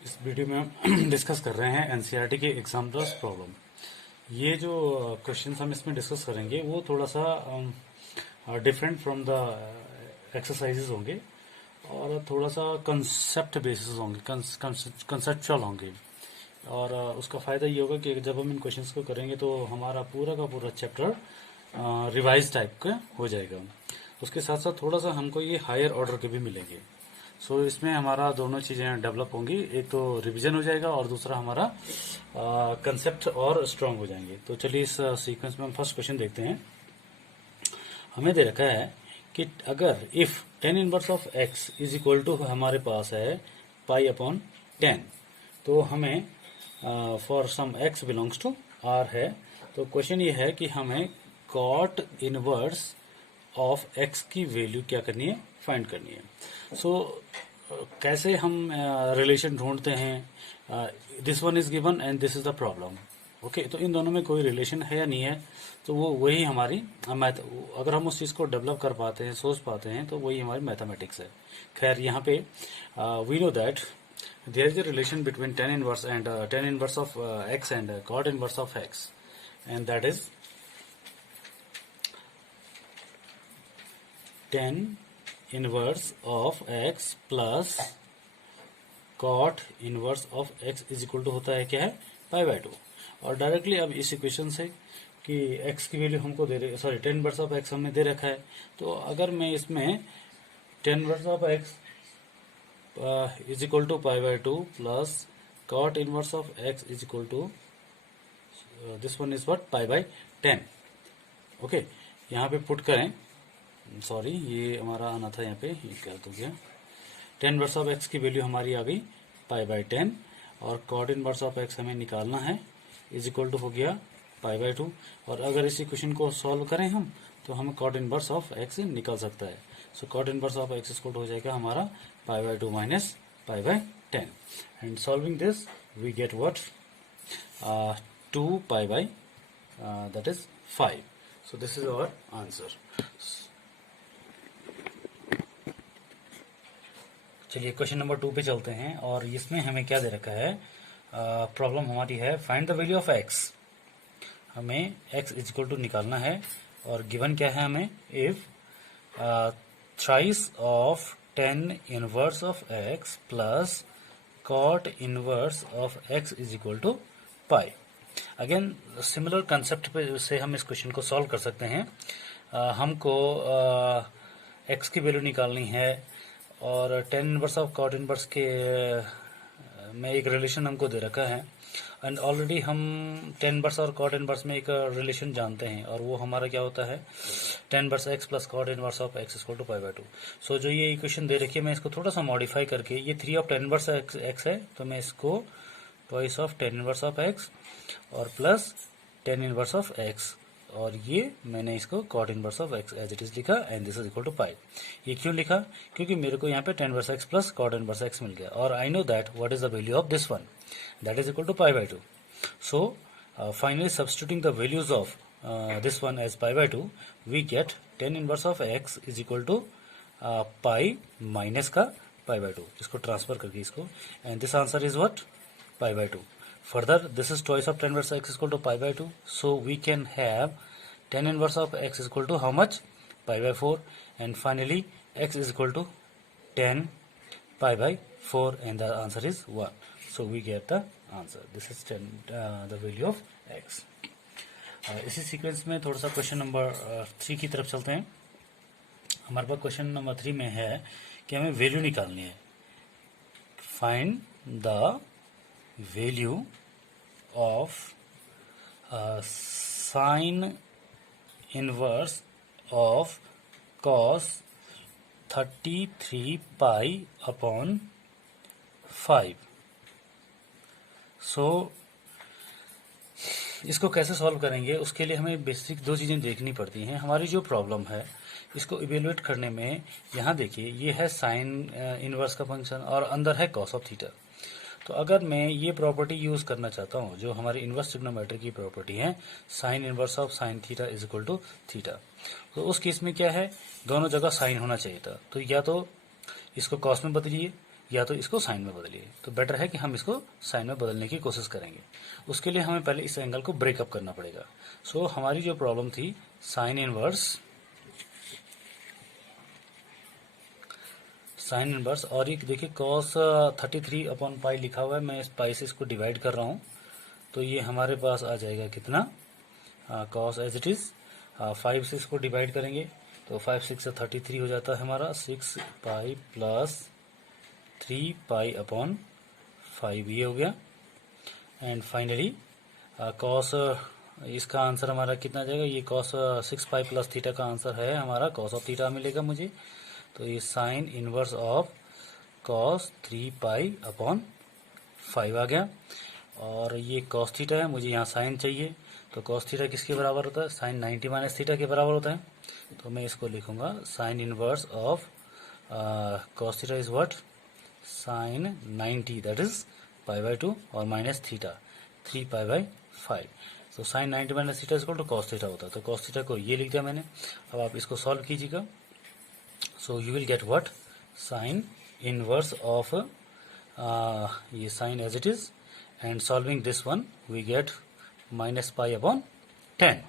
इस वीडियो में हम डिस्कस कर रहे हैं एनसीईआरटी के एग्जाम्पल्स प्रॉब्लम। ये जो क्वेश्चन हम इसमें डिस्कस करेंगे वो थोड़ा सा डिफरेंट फ्रॉम द एक्सरसाइजेज होंगे और थोड़ा सा कंसेप्ट बेसिस होंगे, कंसेप्चुअल होंगे। और उसका फ़ायदा ये होगा कि जब हम इन क्वेश्चंस को करेंगे तो हमारा पूरा का पूरा चैप्टर रिवाइज टाइप का हो जाएगा। उसके साथ साथ थोड़ा सा हमको ये हायर ऑर्डर के भी मिलेंगे। सो इसमें हमारा दोनों चीज़ें डेवलप होंगी, एक तो रिवीजन हो जाएगा और दूसरा हमारा कंसेप्ट और स्ट्रांग हो जाएंगे। तो चलिए इस सीक्वेंस में हम फर्स्ट क्वेश्चन देखते हैं। हमें दे रखा है कि अगर if tan inverse of x is equal to हमारे पास है पाई अपॉन 10, तो हमें for some x belongs to R है। तो क्वेश्चन ये है कि हमें कॉट इनवर्स ऑफ एक्स की वैल्यू क्या करनी है, फाइंड करनी है। सो कैसे हम रिलेशन ढूंढते हैं, this one is given and this is the problem. Okay, तो इन दोनों में कोई रिलेशन है या नहीं है, तो वो वही हमारी मैथ, अगर हम उस चीज़ को डेवलप कर पाते हैं, सोच पाते हैं, तो वही हमारी मैथमेटिक्स है। खैर यहाँ पे we know that there is a relation between tan inverse of x and cot inverse of x, and that is 10 inverse of x plus cot inverse of x is equal to होता है क्या है, पाई by 2। और directly अब इस equation से कि x की वैल्यू हमको दे रहे, सॉरी 10 इनवर्स ऑफ एक्स हमने दे रखा है, तो अगर मैं इसमें 10 inverse of x is equal to pi by 2 plus cot inverse of x is equal to this one is what, pi by 10। Okay, यहाँ पे पुट करें, सॉरी ये हमारा आना था यहाँ पे, ये क्या तो गया, 10 इनवर्स ऑफ एक्स की वैल्यू हमारी आ गई पाई बाय 10 और कॉट इनवर्स ऑफ एक्स हमें निकालना है, इज इक्वल टू हो गया पाई बाय 2। और अगर इस इक्वेशन को सॉल्व करें हम, तो हमें कॉट इनवर्स ऑफ एक्स निकल सकता है। So cot inverse of x equal to हो जाएगा हमारा pi by 2 minus pi by 10, and solving this we get what, 2 pi by that is 5। So this is our answer. चलिए question number 2 पे चलते हैं, और इसमें हमें क्या दे रखा है, प्रॉब्लम हमारी है find the value of x. हमें एक्स इज इक्वल टू निकालना है, और गिवन क्या है हमें, if thrice of 10 inverse of x plus cot inverse of x is equal to pi. Again similar concept पे से हम इस क्वेश्चन को सॉल्व कर सकते हैं। हमको एक्स की वैल्यू निकालनी है, और 10 इनवर्स ऑफ कॉट इनवर्स के में एक रिलेशन हमको दे रखा है, एंड ऑलरेडी हम 10 इनवर्स और कॉट इनवर्स में एक रिलेशन जानते हैं, और वो हमारा क्या होता है, 10 inverse x plus cot inverse of x equal to pi by 2। So जो ये इक्वेशन दे रखी है, मैं इसको थोड़ा सा मॉडिफाई करके, ये 3 ऑफ 10 इनवर्स एक्स है, तो मैं इसको twice of 10 inverse of x और प्लस 10 इनवर्स ऑफ एक्स, और ये मैंने इसको cot inverse of x as it is लिखा, and this is equal to pi. ये क्यों लिखा, क्योंकि मेरे को यहाँ पे 10 inverse x plus cot inverse x मिल गया, और I know that what is the value of this one, that is equal to pi by 2। So finally substituting the values of this one as pi by 2, we get 10 inverse of x is equal to pi minus का pi by 2, इसको transfer करके इसको, and this answer is what, pi by 2. Further, this is twice of 10 inverse x is equal to pi by 2. So we can have 10 inverse of x is equal to how much? Pi by 4. And finally, x is equal to 10 pi by 4, and the answer is 1. So we get the answer. This is 10, the value of x. इसी sequence में थोड़ा सा question number 3 की तरफ चलते हैं। हमारे पास question number 3 में है कि हमें वैल्यू निकालनी है। Find the value of sine inverse of cos 33 pi upon 5। सो इसको कैसे सॉल्व करेंगे, उसके लिए हमें बेसिक दो चीज़ें देखनी पड़ती हैं। हमारी जो प्रॉब्लम है, इसको इवेलुएट करने में, यहाँ देखिए ये है साइन इनवर्स का फंक्शन और अंदर है कॉस ऑफ थीटा। तो अगर मैं ये प्रॉपर्टी यूज करना चाहता हूँ, जो हमारी इनवर्स ट्रिग्नोमेट्री की प्रॉपर्टी है, sine inverse of sine theta is equal to theta, तो उस केस में क्या है, दोनों जगह साइन होना चाहिए था। तो या तो इसको कॉस में बदलिए या तो इसको साइन में बदलिए। तो बेटर है कि हम इसको साइन में बदलने की कोशिश करेंगे। उसके लिए हमें पहले इस एंगल को ब्रेकअप करना पड़ेगा। सो हमारी जो प्रॉब्लम थी साइन इनवर्स, और ये देखिए cos 33 अपॉन पाई लिखा हुआ है, मैं इस पाई से इसको डिवाइड कर रहा हूँ। तो ये हमारे पास आ जाएगा कितना, cos एज इट इज 5 से इसको डिवाइड करेंगे तो 5 6 से 33 हो जाता है हमारा 6 पाई प्लस 3 पाई अपॉन 5, ये हो गया। एंड फाइनली cos इसका आंसर हमारा कितना जाएगा, ये cos 6 पाई प्लस थीटा का आंसर है हमारा cos ऑफ थीटा मिलेगा मुझे। तो ये sine inverse of cos 3 pi upon 5 आ गया। और ये cos थीटा है, मुझे यहाँ साइन चाहिए, तो cos थीटा किसके बराबर होता है, साइन 90 माइनस थीटा के बराबर होता है। तो मैं इसको लिखूंगा sine inverse of cos theta is what, sine 90 that is pi by 2 और माइनस थीटा 3 पाई बाई 5। तो sine 90 minus theta equal to cos theta होता है। तो cos थीटा को ये लिख दिया मैंने। अब आप इसको सॉल्व कीजिएगा। So you will get what, sine inverse of ये sine as it is, and solving this one we get minus pi upon 10।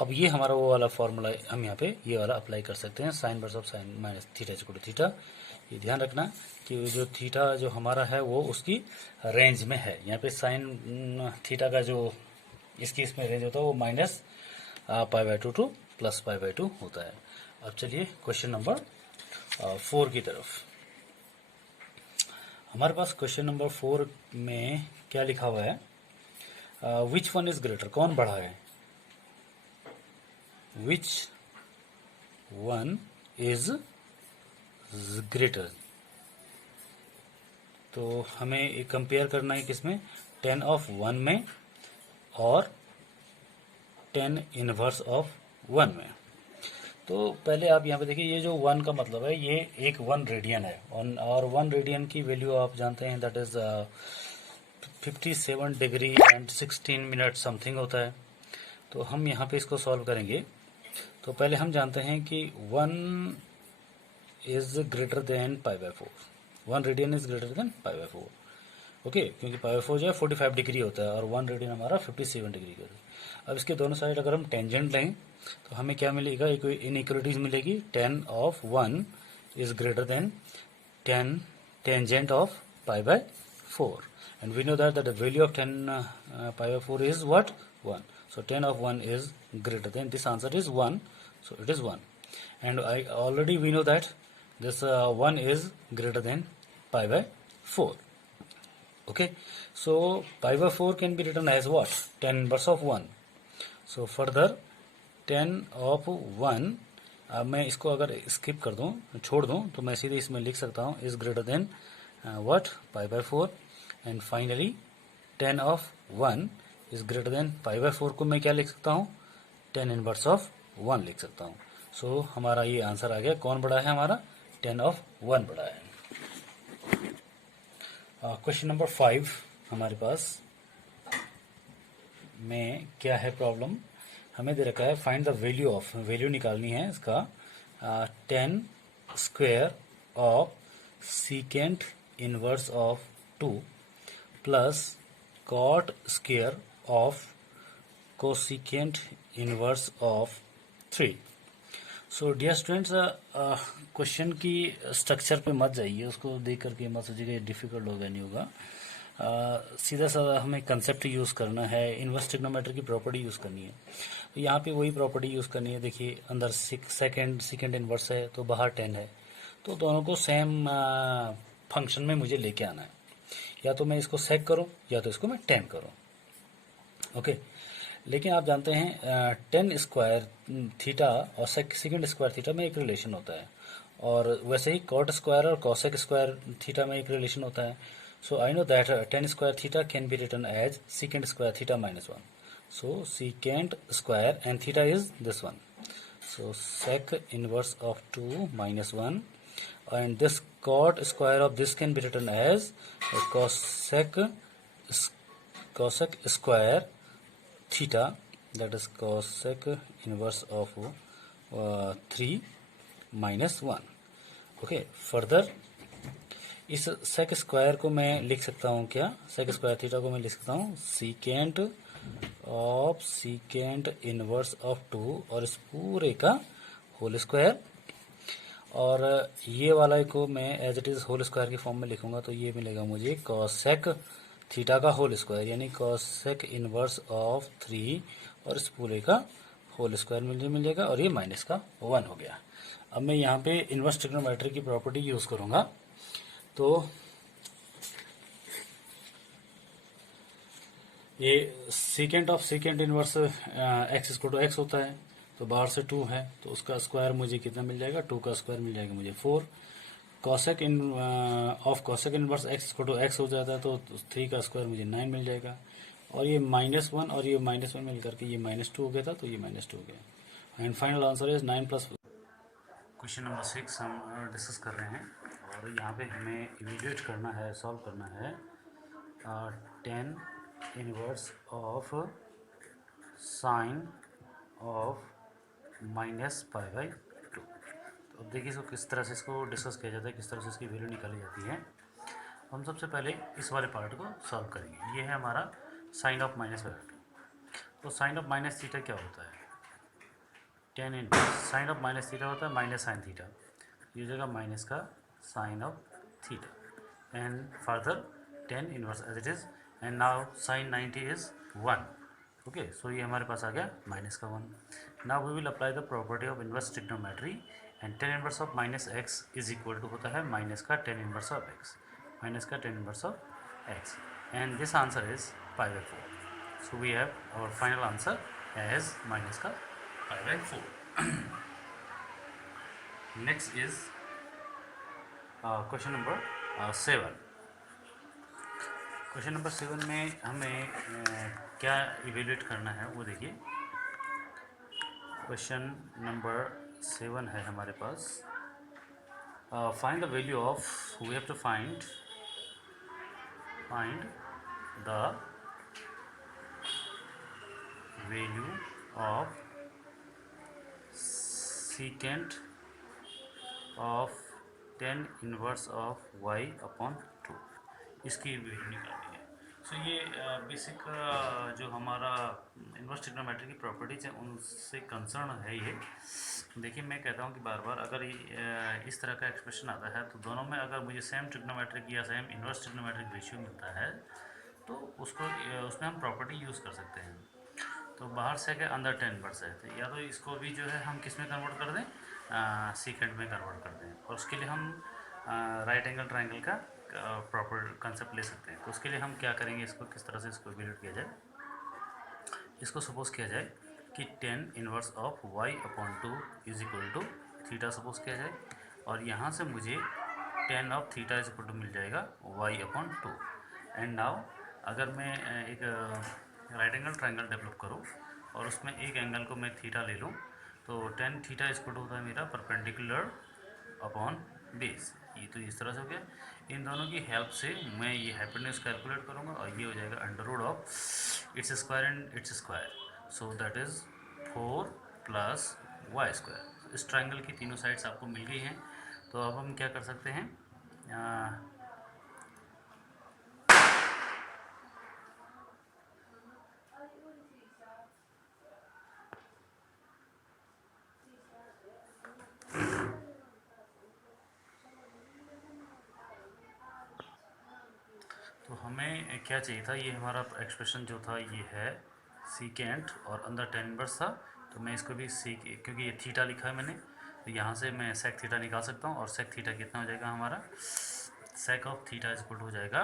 अब ये हमारा वो वाला फॉर्मूला हम यहाँ पे ये वाला अप्लाई कर सकते हैं, sine inverse of sine minus theta equal to theta. ये ध्यान रखना कि जो थीटा जो हमारा है वो उसकी रेंज में है। यहाँ पे साइन थीटा का जो इसकी इसमें रेंज होता है वो minus pi by 2 two plus pi by 2 होता है। अब चलिए क्वेश्चन नंबर 4 की तरफ। हमारे पास क्वेश्चन नंबर 4 में क्या लिखा हुआ है, विच वन इज ग्रेटर, कौन बड़ा है, विच वन इज ग्रेटर। तो हमें कंपेयर करना है किसमें, 10 ऑफ 1 में और 10 इनवर्स ऑफ 1 में। तो पहले आप यहाँ पे देखिए, ये जो 1 का मतलब है ये एक 1 रेडियन है, और 1 रेडियन की वैल्यू आप जानते हैं that is 57 degree and 16 minute something होता है। तो हम यहाँ पे इसको सॉल्व करेंगे। तो पहले हम जानते हैं कि 1 is greater than pi by 4, 1 radian is greater than pi by 4। Okay, क्योंकि पाई बाई 4 जो है 45 डिग्री होता है और 1 रेडियन हमारा 57 डिग्री का है। अब इसके दोनों साइड अगर हम टेंजेंट लें तो हमें क्या मिलेगा, इनइक्वलिटीज मिलेगी। 10 of 1 is greater than 10 tangent of pi by 4, and we know that the value of 10 pi by 4 is what, 1। So 10 of 1 is greater than, this answer is 1, so it is 1. And I already we know that this 1 is greater than pi by 4. Okay, so pi by 4 can be written as what, 10 inverse of 1. So further 10 of 1, अब मैं इसको अगर skip कर दूं, छोड़ दूं, तो मैं सीधे इसमें लिख सकता हूं is greater than what, pi by 4. And finally 10 of 1 is greater than pi by 4 को मैं क्या लिख सकता हूँ, 10 इनवर्स ऑफ 1 लिख सकता हूँ। सो हमारा ये आंसर आ गया, कौन बड़ा है हमारा, 10 ऑफ 1 बड़ा है। क्वेश्चन नंबर 5 हमारे पास में क्या है प्रॉब्लम, हमें दे रखा है find the value of, value निकालनी है इसका 10 square of secant inverse of 2 plus cot square of cosecant inverse of 3। So dear students, question की स्ट्रक्चर पे मत जाइए, उसको देख करके मत सोचिएगा ये डिफिकल्ट होगा, नहीं होगा। सीधा साधा हमें कंसेप्ट यूज़ करना है, इनवर्स ट्रिग्नोमेट्री की प्रॉपर्टी यूज़ करनी है। तो यहाँ पे वही प्रॉपर्टी यूज़ करनी है। देखिए अंदर सेकेंड इनवर्स है तो बाहर 10 है, तो दोनों को सेम फंक्शन में मुझे लेके आना है। या तो मैं इसको सेक करूं या तो इसको मैं 10 करूं। ओके, लेकिन आप जानते हैं 10 स्क्वायर थीटा और सेकेंड स्क्वायर थीटा में एक रिलेशन होता है, और वैसे ही कॉट स्क्वायर और कॉसेक स्क्वायर थीटा में एक रिलेशन होता है। So I know that 10 square theta can be written as second square theta minus 1। So second square and theta is this one, so sec inverse of 2 minus 1, and this cot square of this can be written as cosec square theta, that is cosec inverse of 3 minus 1. Okay, further इस sec square को मैं लिख सकता हूँ क्या, sec square theta को मैं लिख सकता हूँ secant of secant inverse of 2 और इस पूरे का होल स्क्वायर। और ये वाला को मैं as it is whole square की फॉर्म में लिखूंगा तो ये मिलेगा मुझे कॉसेक थीटा का होल स्क्वायर, यानी कॉसेक इनवर्स ऑफ 3 और इस पूरे का होल स्क्वायर मिल जाएगा, और ये माइनस का 1 हो गया। अब मैं यहाँ पे इनवर्स ट्रिग्नोमेट्री की प्रॉपर्टी यूज़ करूँगा। तो ये secant of secant inverse x equal to x होता है, तो बाहर से 2 है तो उसका स्क्वायर मुझे कितना मिल जाएगा, 2 का स्क्वायर मिल जाएगा मुझे 4। Cosec in of cosec inverse x equal to x हो जाता है तो 3 का स्क्वायर मुझे 9 मिल जाएगा, और ये -1 और ये -1 मिल करके ये -2 हो गया था, तो ये -2 हो गया। And final answer is 9 plus. Question number 6 हम डिस्कस कर रहे हैं, और यहाँ पे हमें इवेल्यूएट करना है, सॉल्व करना है 10 इनवर्स ऑफ साइन ऑफ -π/2। तो देखिए इसको किस तरह से इसको डिस्कस किया जाता है, किस तरह से इसकी वैल्यू निकाली जाती है। हम सबसे पहले इस वाले पार्ट को सॉल्व करेंगे। ये है हमारा साइन ऑफ -π/2। तो साइन ऑफ माइनस थीटा क्या होता है, 10 inverse sine of minus theta होता है माइनस साइन थीटा, ये जगह माइनस का sine of theta and further 10 inverse as it is, and now sine 90 is 1। Okay, so ये हमारे पास आ गया माइनस का 1। Now we will apply the property of inverse trigonometry, and 10 inverse of -x is equal to होता है minus का 10 inverse of x, minus का 10 inverse of x, and this answer is π/4। So we have our final answer as minus का π/4। Next is question number 7। Question number 7 में हमें क्या evaluate करना है वो देखिए। क्वेश्चन नंबर 7 है हमारे पास, find the value of, we have to find the value of secant of 10 inverse of y/2, इसकी वैल्यू निकालनी है। सो ये बेसिक जो हमारा इनवर्स ट्रिग्नोमेट्री की प्रॉपर्टीज हैं उनसे कंसर्न है ये। देखिए मैं कहता हूँ कि बार बार अगर इस तरह का एक्सप्रेशन आता है तो दोनों में अगर मुझे सेम ट्रिग्नोमेट्रिक या सेम इनवर्स ट्रिग्नोमेट्रिक रेशियो मिलता है तो उसको उसमें हम प्रॉपर्टी यूज़ कर सकते हैं। तो बाहर से के अंदर 10 इनवर्स है, तो या तो इसको भी जो है हम किस में कन्वर्ट कर दें, सीकेंट में कन्वर्ट कर दें, और उसके लिए हम राइट एंगल ट्रायंगल का प्रॉपर कंसेप्ट ले सकते हैं। तो उसके लिए हम क्या करेंगे, इसको किस तरह से इसको इवेल्यूएट किया जाए। इसको सपोज किया जाए कि 10 inverse of y/2 is equal to theta suppose किया जाए, और यहाँ से मुझे 10 of theta is equal to मिल जाएगा y/2। एंड नाउ अगर मैं एक राइट एंगल ट्रायंगल डेवलप करूँ और उसमें एक एंगल को मैं थीटा ले लूँ, तो 10 थीटा इज इक्वल टू होता है मेरा परपेंडिकुलर अपॉन बेस। ये तो इस तरह से हो गया। इन दोनों की हेल्प से मैं ये हाइपोटेन्यूज कैलकुलेट करूँगा, और ये हो जाएगा under root of its square and its square, so that is 4 + y²। इस ट्रायंगल की तीनों साइड्स आपको मिल गई हैं। तो अब हम क्या कर सकते हैं, तो हमें क्या चाहिए था, ये हमारा एक्सप्रेशन जो था ये है सीकेंट और अंदर 10 इनवर्स था, तो मैं इसको भी क्योंकि ये थीटा लिखा है मैंने, तो यहाँ से मैं सेक थीटा निकाल सकता हूँ, और सेक थीटा कितना हो जाएगा हमारा, sec of theta is equal to हो जाएगा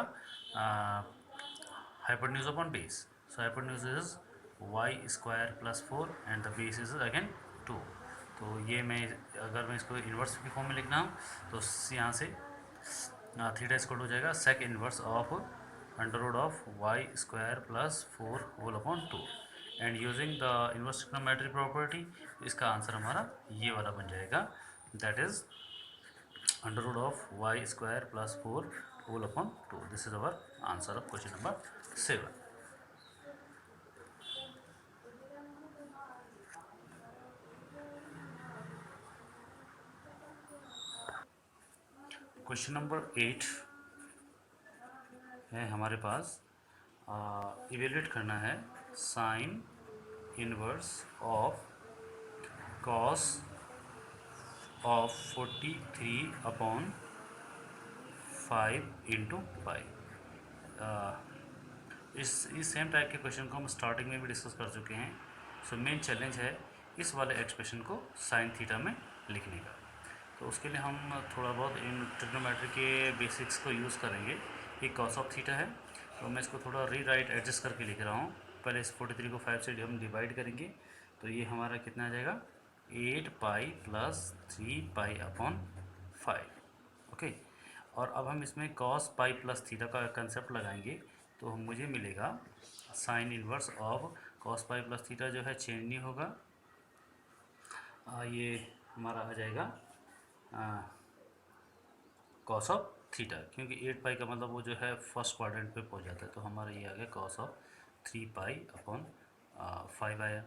hypotenuse upon base. So hypotenuse is y² + 4 and the base is again 2। तो ये मैं अगर मैं इसको इन्वर्स की फॉर्म में लिखना हूँ तो यहाँ से थीटा इक्वल हो जाएगा sec inverse of under root of y² + 4/2, and using the inverse trigonometry property इसका आंसर हमारा ये वाला बन जाएगा, that is under root of y² + 4/2। This is our answer of question number 7। Question number 8 है हमारे पास, इवेल्यूएट करना है sine inverse of cos of 43/5 इस सेम टाइप के क्वेश्चन को हम स्टार्टिंग में भी डिस्कस कर चुके हैं। सो मेन चैलेंज है इस वाले एक्सप्रेशन को साइन थीटा में लिखने का। तो उसके लिए हम थोड़ा बहुत इन ट्रिग्नोमेट्री के बेसिक्स को यूज़ करेंगे। ये कॉस ऑफ थीटा है, तो मैं इसको थोड़ा रीराइट एडजस्ट करके लिख रहा हूँ। पहले इस 43 को 5 से हम डिवाइड करेंगे, तो ये हमारा कितना आ जाएगा 8 pi plus 3 pi upon 5। Okay, और अब हम इसमें कॉस पाई प्लस थीटा का कंसेप्ट लगाएंगे, तो मुझे मिलेगा sign inverse of cos pi plus theta जो है चेंज नहीं होगा। ये हमारा आ जाएगा कॉस ऑफ थीटा, क्योंकि 8 पाई का मतलब वो जो है फर्स्ट क्वाड्रेंट पे पहुंच जाता है, तो हमारा ये आ गया कॉस ऑफ 3 पाई अपॉन 5 आया।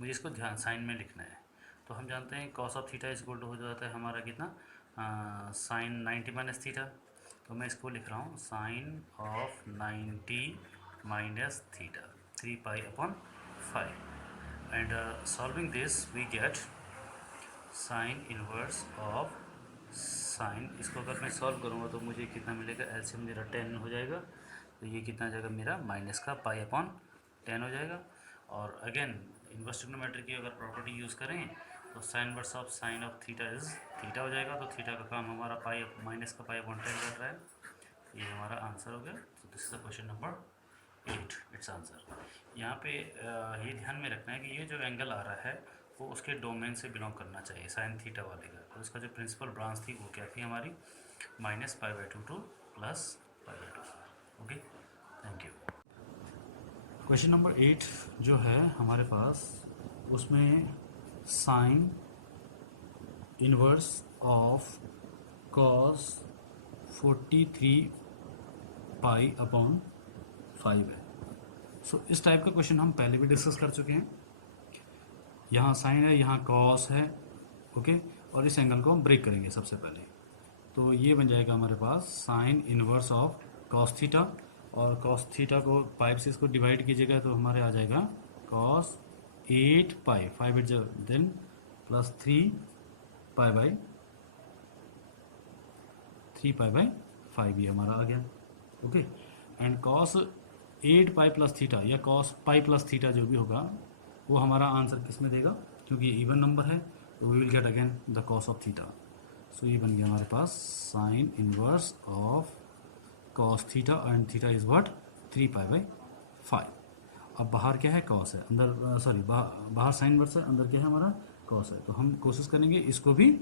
मुझे इसको ध्यान साइन में लिखना है, तो हम जानते हैं cos of theta equal to हो जाता है हमारा कितना साइन 90 माइनस थीटा। तो मैं इसको लिख रहा हूँ sine of 90 minus theta 3 pi upon 5। And solving this we get sine inverse of sine. इसको अगर मैं सॉल्व करूँगा तो मुझे कितना मिलेगा, एलसीएम मेरा 10 हो जाएगा, तो ये कितना जाएगा मेरा माइनस का पाई अपॉन 10 हो जाएगा। और अगेन इनवर्स ट्रिग्नोमेट्री की अगर प्रॉपर्टी यूज़ करें तो sign inverse of sine of theta is theta हो जाएगा। तो थीटा का काम हमारा पाई माइनस का पाई अपॉन 10 कर रहा है। ये हमारा आंसर हो गया। तो this is the question number 8, it's answer. यहाँ पे ये ध्यान में रखना है कि ये जो एंगल आ रहा है वो उसके डोमेन से बिलोंग करना चाहिए, साइन थीटा वाले का। तो इसका जो प्रिंसिपल ब्रांच थी वो क्या थी हमारी, -π/2 to +π/2। Okay, thank you. Question number 8 जो है हमारे पास, उसमें sine inverse of cos 43 pi upon 5 है। सो इस टाइप का क्वेश्चन हम पहले भी डिस्कस कर चुके हैं। यहाँ साइन है, यहाँ कॉस है, ओके, और इस एंगल को हम ब्रेक करेंगे सबसे पहले। तो ये बन जाएगा हमारे पास sine inverse of cos theta, और कॉस थीटा को 5 से इसको डिवाइड कीजिएगा तो हमारे आ जाएगा cos 8 pi 5 8 then plus 3 pi by 5 ये हमारा आ गया। Okay, and cos 8 pi plus theta या कॉस पाई प्लस थीटा जो भी होगा वो हमारा आंसर किस में देगा, क्योंकि ये इवन नंबर है, तो we will get again the cos of theta. So ये बन गया हमारे पास sine inverse of cos theta, and theta is what 3 pi by 5। अब बाहर क्या है, कॉस है, अंदर सॉरी बाहर साइन इनवर्स है, अंदर क्या है हमारा कॉस है। तो हम कोशिश करेंगे इसको भी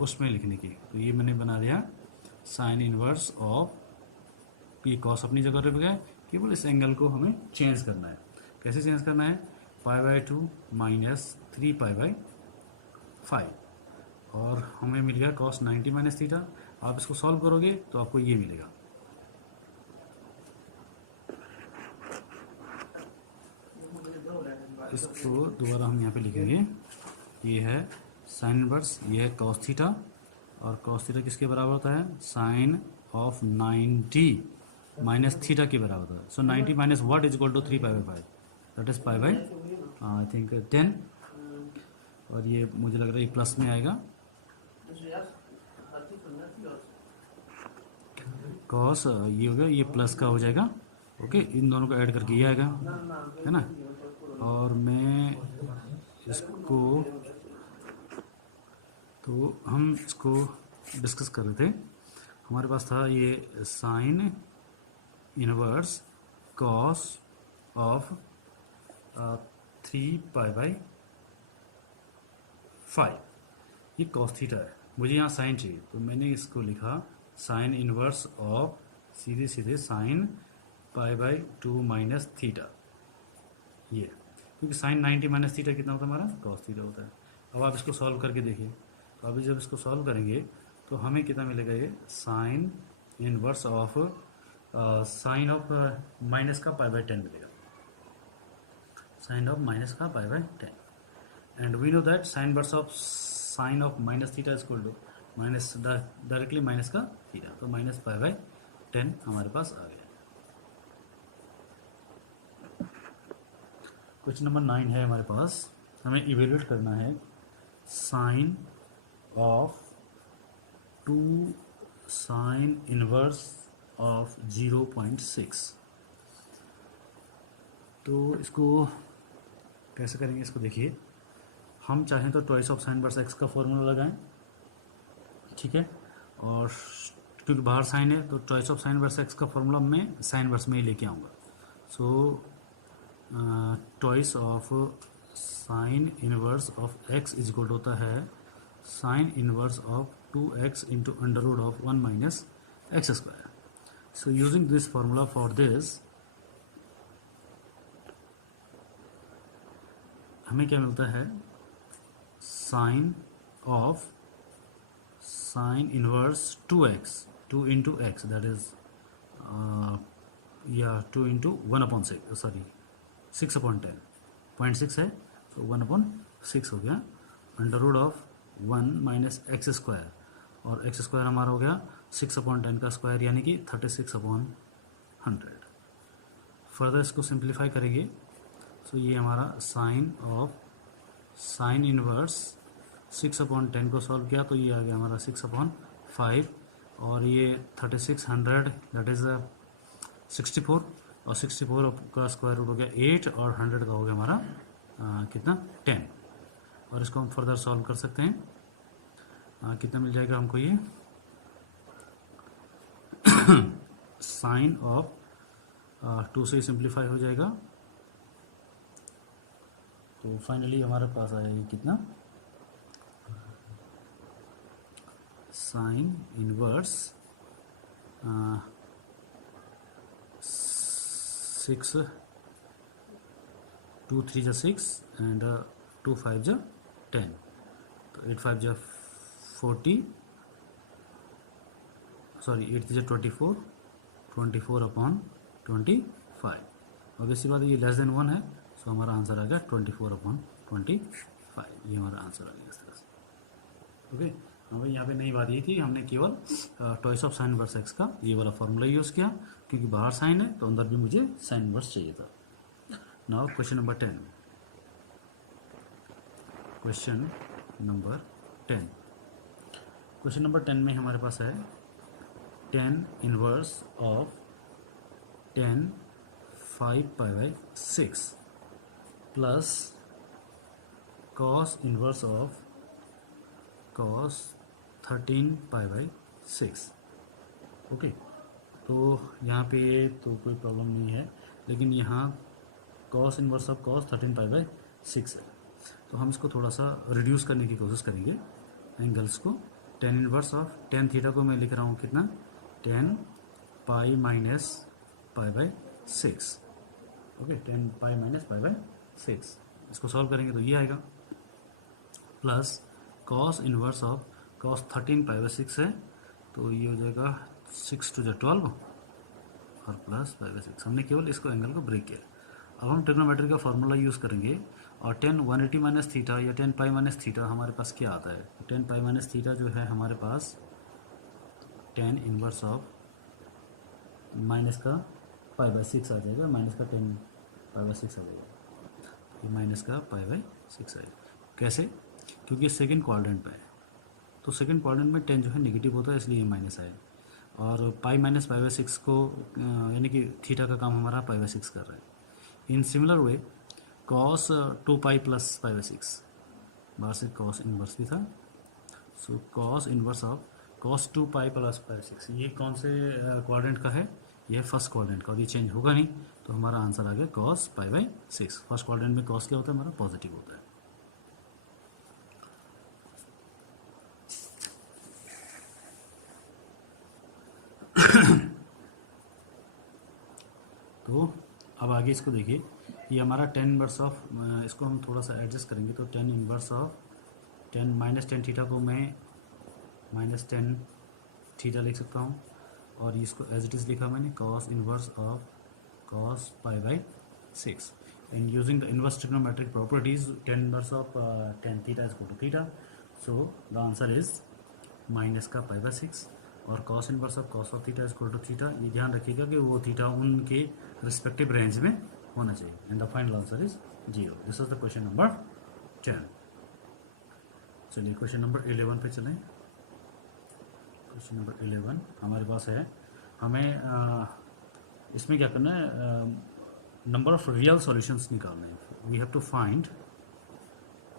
उसमें लिखने की। तो ये मैंने बना दिया साइन इनवर्स ऑफ, ये कॉस अपनी जगह रह गया, केवल इस एंगल को हमें चेंज करना है। कैसे चेंज करना है, π/2 माइनस 3 पाई बाई 5, और हमें मिल गया कॉस 90 माइनस थीटा। आप इसको सॉल्व करोगे तो आपको ये मिलेगा। इसको दोबारा हम यहाँ पे लिखेंगे, ये है साइन इनवर्स, ये है कॉस थीटा, और कॉस थीटा किसके बराबर होता है, साइन ऑफ 90 माइनस थीटा के बराबर होता है। So 90 minus what is equal to 3 pi by 5, that is pi by I think 10, और ये मुझे लग रहा है ये प्लस में आएगा, कॉस ये हो गया, ये प्लस का हो जाएगा। ओके, इन दोनों को ऐड करके ये आएगा, है ना। और मैं इसको, तो हम इसको डिस्कस कर रहे थे, हमारे पास था ये sine inverse cos of 3 pi by 5, ये कॉस थीटा है, मुझे यहाँ साइन चाहिए, तो मैंने इसको लिखा साइन इनवर्स ऑफ सीधे सीधे sine pi by 2 minus theta, ये, क्योंकि साइन 90 माइनस थीटा कितना होता है हमारा, कॉस थीटा होता है। अब आप इसको सॉल्व करके देखिए, तो अभी जब इसको सॉल्व करेंगे तो हमें कितना मिलेगा, ये sine inverse of sine of minus का पाई बाई 10 मिलेगा, साइन ऑफ माइनस का pi by 10, and we know that sine inverse of sine of minus theta is equal to minus directly minus का थीटा, तो minus pi by 10 हमारे पास आ गया। Question number 9 है हमारे पास, हमें इवेल्यूएट करना है sine of 2 sine inverse of 0.6। तो इसको कैसे करेंगे, इसको देखिए, हम चाहें तो twice of sine inverse x का फॉर्मूला लगाएं, ठीक है, और क्योंकि बाहर साइन है तो twice of sine inverse x का फॉर्मूला मैं साइन इनवर्स में ही लेके आऊँगा। So twice of sine inverse of x is equal होता है sine inverse of 2x into under root of 1 minus x square. So using this formula for this हमें क्या मिलता है, sine of sine inverse 2x 2 into x, that is या 2 into 1/6, sorry 6/10, 0.6 है, तो 1/6 हो गया, under root of 1 minus x square, और एक्स स्क्वायर हमारा हो गया 6/10 का स्क्वायर यानी कि 36/100। फर्दर इसको सिंप्लीफाई करेंगे, तो ये हमारा साइन ऑफ साइन इनवर्स 6/10 को सॉल्व किया तो ये आ गया हमारा 6/5, और ये 3600 दैट इज़ 64, और 64 का स्क्वायर रूट हो गया 8, और 100 का हो गया हमारा कितना 10। और इसको हम फर्दर सॉल्व कर सकते हैं, कितना मिल जाएगा हमको ये साइन ऑफ 2 से सिंप्लीफाई हो जाएगा, तो फाइनली हमारे पास आया ये कितना, साइन इनवर्स 6 2 3 जा 6 एंड 2 5 जा 10, तो 8 5 जा 40, सॉरी 8 3 जा 24, 24/25। ऑब्वियसली बात है ये लेस देन 1 है, सो हमारा आंसर आ गया 24/25, ये हमारा आंसर आ गया इस तरह से। ओके, हमें यहाँ पे नई बात ये थी, हमने केवल toys of sine inverse x का ये वाला फॉर्मूला यूज़ किया, क्योंकि बाहर साइन है तो अंदर भी मुझे साइन इनवर्स चाहिए था। Now question number 10, question number 10, question number 10 में हमारे पास है tan inverse of tan 5π/6 plus cos inverse of cos 13π/6। ओके, तो यहाँ पे तो कोई प्रॉब्लम नहीं है, लेकिन यहाँ cos इनवर्स ऑफ cos 13π/6 है, तो हम इसको थोड़ा सा रिड्यूस करने की कोशिश करेंगे एंगल्स को। tan inverse of tan theta को मैं लिख रहा हूँ कितना, tan pi minus π/6, okay, tan pi minus π/6, इसको सॉल्व करेंगे तो ये आएगा, plus cos inverse of cos 13π/6 है, तो ये हो जाएगा 6 2 12 और प्लस π/6। हमने केवल इसको एंगल को ब्रेक किया। अब हम ट्रिग्नोमेट्री का फॉर्मूला यूज़ करेंगे, और tan 180 माइनस थीटा या tan पाई माइनस थीटा हमारे पास क्या आता है, tan पाई माइनस थीटा जो है हमारे पास tan इनवर्स ऑफ माइनस का π/6 आ जाएगा, माइनस का tan π/6 आ जाएगा, ये माइनस का π/6 आएगा। कैसे, क्योंकि ये सेकेंड क्वाड्रेंट पे है, तो सेकेंड क्वाड्रेंट में tan जो है नेगेटिव होता है, इसलिए ये माइनस आएगा, और पाई माइनस π/6 को यानी कि थीटा का काम हमारा π/6 कर रहा है। In similar way cos 2π plus π/6, बाहर से cos इनवर्स भी था, so cos inverse of cos 2π plus π/6, ये कौन से क्वाड्रेंट का है, ये फर्स्ट क्वाड्रेंट का, और ये चेंज होगा नहीं, तो हमारा आंसर आ गया cos π/6। फर्स्ट क्वाड्रेंट में cos क्या होता है, हमारा पॉजिटिव होता है। तो अब आगे इसको देखिए, ये हमारा tan इनवर्स ऑफ, इसको हम थोड़ा सा एडजस्ट करेंगे, तो tan inverse of tan minus tan theta को मैं माइनस tan थीटा लिख सकता हूँ, और इसको एज इट इज़ लिखा मैंने cos inverse of cos π/6। In using the inverse trigonometric properties tan inverse of tan theta is equal to theta, so the answer is minus का π/6, और cos inverse of cos of theta is equal to theta. ये ध्यान रखिएगा कि वो theta उनके respective range में होना चाहिए and the final answer is 0। This is the question number 10। चलिए क्वेश्चन नंबर 11 पे चलें। क्वेश्चन नंबर 11 हमारे पास है, हमें इसमें क्या करना है, नंबर ऑफ रियल सॉल्यूशंस निकालने हैं। We have to find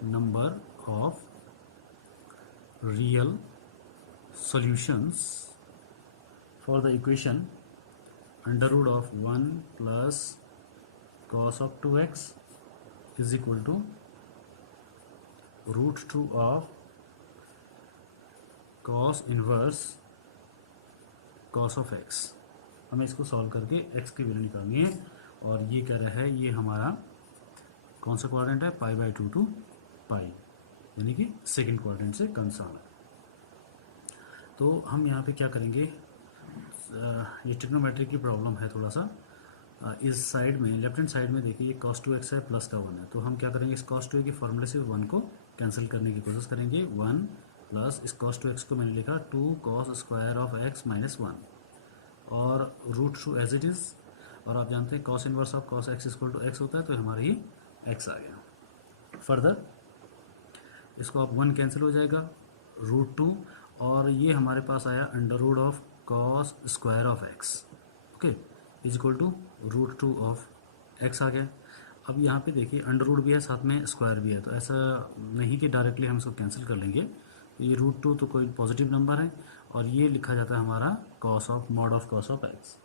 number of real solutions for the equation under root of 1 plus cos of 2x is equal to root 2 of cos inverse cos of x। हमें इसको solve करके x की value निकालनी है, और ये कह रहा है ये हमारा कौन सा क्वाड्रेंट है, पाई बाई 2 टू पाई, यानी कि सेकेंड क्वाड्रेंट से कंसर्न है। तो हम यहाँ पे क्या करेंगे, ये ट्रिग्नोमेट्री की प्रॉब्लम है थोड़ा सा। इस साइड में लेफ्ट हैंड साइड में देखिए ये cos 2x है प्लस का 1 है, तो हम क्या करेंगे, इस cos 2 की फॉर्मूले से 1 को कैंसिल करने की कोशिश करेंगे। 1 प्लस इस cos 2x को मैंने लिखा 2 cos square of x minus 1 और रूट 2 एज इट इज़। और आप जानते हैं cos inverse of cos x equal to x होता है, तो हमारा ये x आ गया। फर्दर इसको आप 1 कैंसिल हो जाएगा, रूट 2, और ये हमारे पास आया under root of cos square of x, okay, is equal to root 2 of x आ गया। अब यहाँ पे देखिए अंडर रूट भी है साथ में स्क्वायर भी है, तो ऐसा नहीं कि डायरेक्टली हम इसको कैंसिल कर लेंगे। ये रूट 2 तो कोई पॉजिटिव नंबर है, और ये लिखा जाता है हमारा cos of mod of cos of x,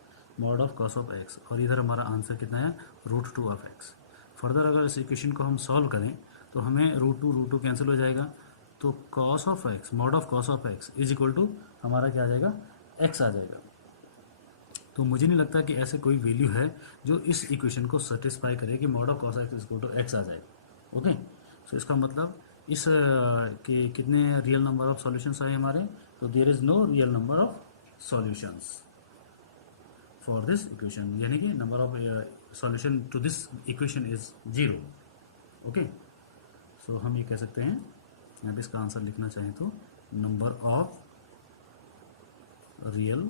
mod of cos of x, और इधर हमारा आंसर कितना है, रूट 2 ऑफ x। फर्दर अगर इस इक्वेशन को हम सॉल्व करें तो हमें रूट टू कैंसिल हो जाएगा, तो cos of x mod of cos of x is equal to हमारा क्या आ जाएगा, x आ जाएगा। तो मुझे नहीं लगता कि ऐसे कोई वैल्यू है जो इस इक्वेशन को सेटिस्फाई करे कि mod of cos x equal to x आ जाए। ओके, सो इसका मतलब इस के कितने रियल नंबर ऑफ सॉल्यूशंस आए हमारे, तो there is no real number of solutions for this equation, यानी कि number of solution to this equation is 0। Okay, so हम ये कह सकते हैं, यहाँ पे इसका आंसर लिखना चाहें तो number of real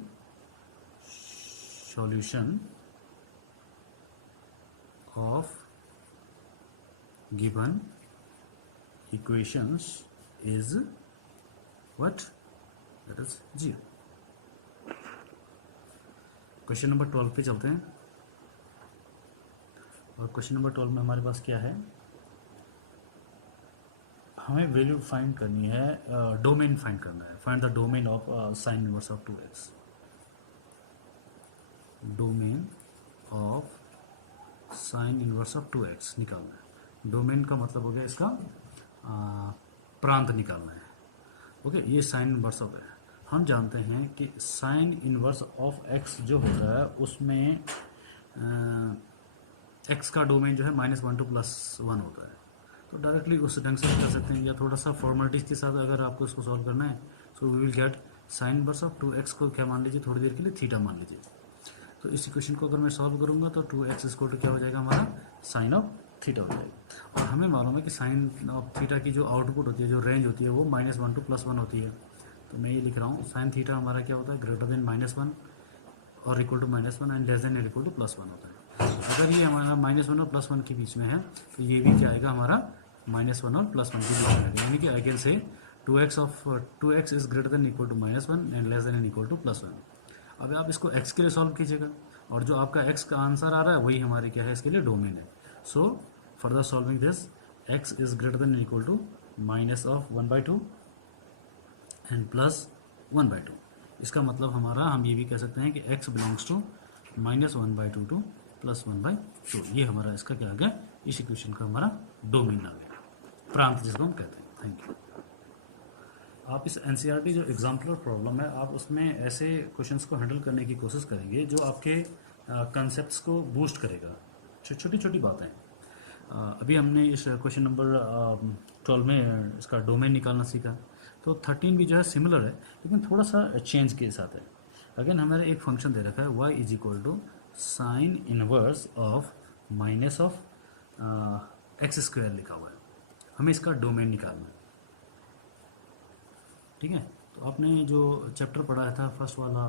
solution of given equations is what, that is 0। Question number 12 पे चलते हैं, और क्वेश्चन नंबर 12 में हमारे पास क्या है, हमें वैल्यू फाइंड करनी है, डोमेन फाइंड करना है। Find the domain of sine inverse of 2x, domain of sine inverse of 2x निकालना है। डोमेन का मतलब हो गया इसका प्रांत निकालना है। ओके, ये साइन इनवर्स ऑफ है। हम जानते हैं कि साइन इनवर्स ऑफ x जो होता है उसमें x का डोमेन जो है -1 टू +1 होता है, तो डायरेक्टली उस ढंग से कर सकते हैं, या थोड़ा सा फॉर्मेलिटीज के साथ अगर आपको इसको सॉल्व करना है, so we will get sine inverse of 2x को क्या मान लीजिए, थोड़ी देर के लिए थीटा मान लीजिए। तो इस इक्वेशन को अगर मैं सॉल्व करूंगा तो 2x इक्वल टू क्या हो जाएगा, हमारा साइन ऑफ थीटा हो जाएगा। और हमें मालूम है कि साइन ऑफ थीटा की जो आउटपुट होती है, जो रेंज होती है, वो -1 टू +1 होती है। तो मैं ये लिख रहा हूँ साइन थीटा हमारा क्या होता है, ग्रेटर देन -1 और equal to -1 and less than equal to +1 होता है। अगर ये हमारा -1 और +1 के बीच में है, तो ये भी क्या आएगा, हमारा -1 और +1 के बीच में आएगा, यानी कि आई can say 2x is greater than equal to -1 and less than equal to +1। अब आप इसको x के लिए सॉल्व कीजिएगा, और जो आपका x का आंसर आ रहा है वही हमारी क्या है, इसके लिए डोमेन है। So further solving this, x is greater than equal to -1/2 and +1/2। इसका मतलब हमारा, हम ये भी कह सकते हैं कि x बिलोंग्स टू -1/2 टू +1/2। ये हमारा इसका क्या आ गया, इस इक्वेशन का हमारा डोमेन आ गया, प्रांत जिसको हम कहते हैं। Thank you. आप इस एनसीईआरटी जो एग्जाम्पलर प्रॉब्लम है, आप उसमें ऐसे क्वेश्चंस को हैंडल करने की कोशिश करेंगे जो आपके कंसेप्ट्स को बूस्ट करेगा। छोटी छोटी बातें। अभी हमने इस क्वेश्चन नंबर 12 में इसका डोमेन निकालना सीखा, तो 13 भी जो है सिमिलर है, लेकिन थोड़ा सा चेंज के साथ है। अगेन हमारे एक फंक्शन दे रखा है y is equal to sine inverse of minus of x square लिखा हुआ है। हमें इसका डोमेन निकालना है, ठीक है। तो आपने जो चैप्टर पढ़ाया था फर्स्ट वाला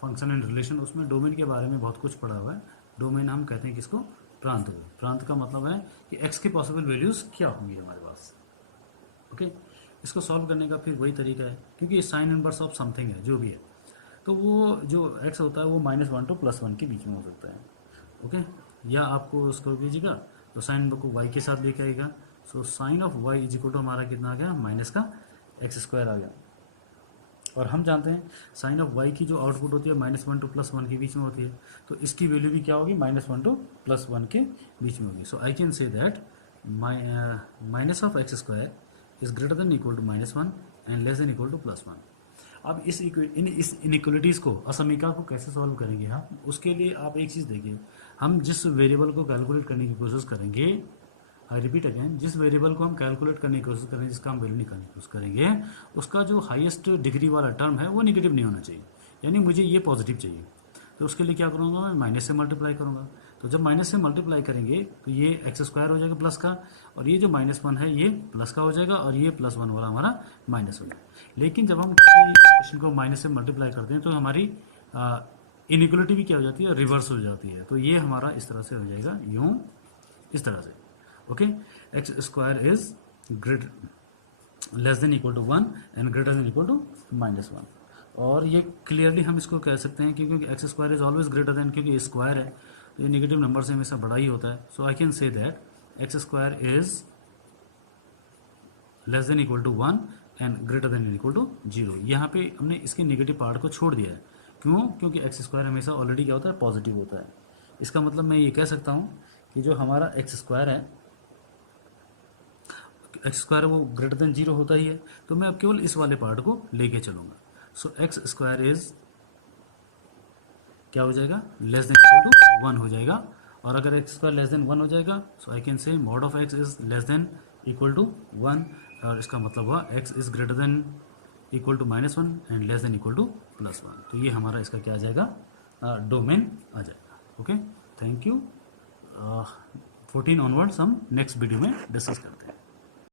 फंक्शन एंड रिलेशन, उसमें डोमेन के बारे में बहुत कुछ पढ़ा हुआ है। डोमेन हम कहते हैं किसको, प्रांत को। प्रांत का मतलब है कि x के पॉसिबल वैल्यूज क्या होंगी हमारे पास। ओके, इसको सॉल्व करने का फिर वही तरीका है, क्योंकि साइन इनवर्स ऑफ समथिंग है जो भी है, तो वो जो x होता है वो -1 to +1 के बीच में हो सकता है। ओके, या आपको उसको कीजिएगा तो साइन को y के साथ लेके आएगा। So sine of y is equal to हमारा कितना आ गया, माइनस का x² आ गया। और हम जानते हैं साइन ऑफ y की जो आउटपुट होती है -1 to +1 के बीच में होती है, तो इसकी वैल्यू भी क्या होगी, -1 to +1 के बीच में होगी। So I can say that minus of x² is greater than equal to -1 and less than equal to +1। अब इस इनइक्वलिटीज़ को, असमीका को कैसे सॉल्व करेंगे हम, उसके लिए आप एक चीज़ देखिए, हम जिस वेरिएबल को कैलकुलेट करने की कोशिश करेंगे, आई रिपीट अगेन, जिस वेरिएबल को हम कैलकुलेट करने की कोशिश करेंगे, जिसका हम वैल्यू निकालने की कोशिश करेंगे, उसका जो हाईएस्ट डिग्री वाला टर्म है वो नेगेटिव नहीं होना चाहिए, यानी मुझे ये पॉजिटिव चाहिए। तो उसके लिए क्या करूँगा, मैं माइनस से मल्टीप्लाई करूँगा। तो जब माइनस से मल्टीप्लाई करेंगे तो ये x² हो जाएगा प्लस का, और ये जो -1 है ये प्लस का हो जाएगा, और ये +1 वाला हमारा माइनस हो जाएगा। लेकिन जब हम किसी क्वेश्चन को माइनस से मल्टीप्लाई करते हैं तो हमारी इनइक्वलिटी भी क्या हो जाती है, रिवर्स हो जाती है। तो ये हमारा इस तरह से हो जाएगा, यूँ इस तरह से। Okay, x² is greater less than equal to 1 and greater than equal to -1। और ये क्लियरली हम इसको कह सकते हैं क्योंकि x² is always greater than, क्योंकि ये स्क्वायर है तो ये नेगेटिव नंबर से हमेशा बड़ा ही होता है। So I can say that x² is less than equal to 1 and greater than equal to 0। यहाँ पे हमने इसके नेगेटिव पार्ट को छोड़ दिया है, क्यों, क्योंकि x² हमेशा ऑलरेडी क्या होता है, पॉजिटिव होता है। इसका मतलब मैं ये कह सकता हूँ कि जो हमारा x² है, x² वो ग्रेटर देन 0 होता ही है, तो मैं अब केवल इस वाले पार्ट को लेके चलूंगा। सो x² इज क्या हो जाएगा, लेस देन इक्वल टू 1 हो जाएगा। और अगर x² लेस देन 1 हो जाएगा, so I can say mod of x is less than equal to 1, और इसका मतलब हुआ x is greater than equal to -1 and less than equal to +1। तो ये हमारा इसका क्या आ जाएगा, डोमेन आ जाएगा। Okay, thank you. 14 ऑनवर्ड्स हम नेक्स्ट वीडियो में डिस्कस करते हैं।